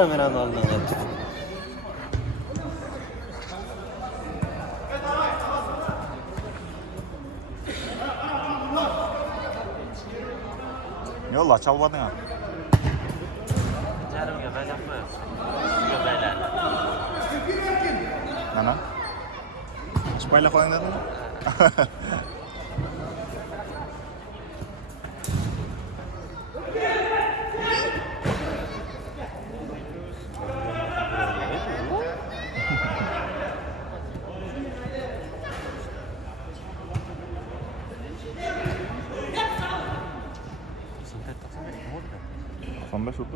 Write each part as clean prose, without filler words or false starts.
kameranın aldığına tut. Yolla çalmadın ha. Canım göbek yapmıyor. Göbekler. Ana. Çıpayla koyun dedin mi? Sempet taksana ne oldu? 95 oldu.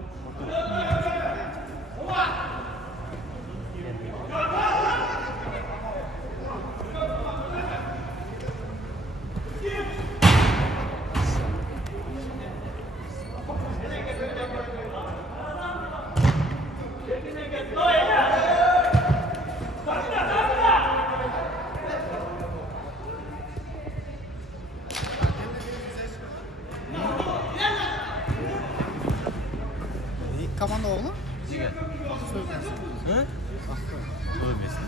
Kaman oğlu? Ziga. Söylesin. Hı? Tövbesin.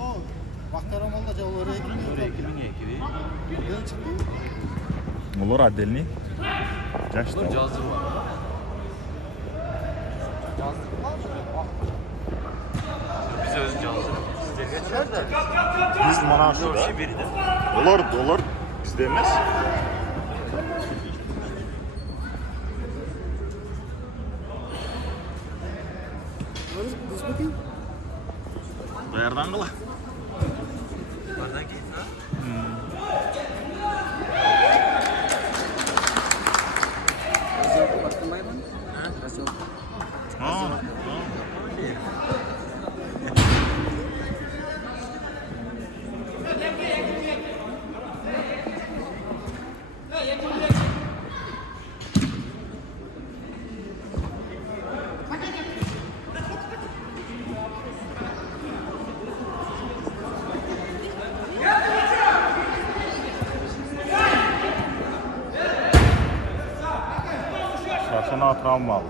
O vaktaram olacak oraya gidiyor. Oraya kimin ekibi? Ben çıktım. Olur addelini. Kaçtı. Dur cazır var. Biz öz cazır. Sizde geçer de. Biz mana şurada. Dört biri de. Olur. Bizde emez. Biz bakayım. Dayardan kıla. Oradan git ha. Ha. Şaşına travma aldı.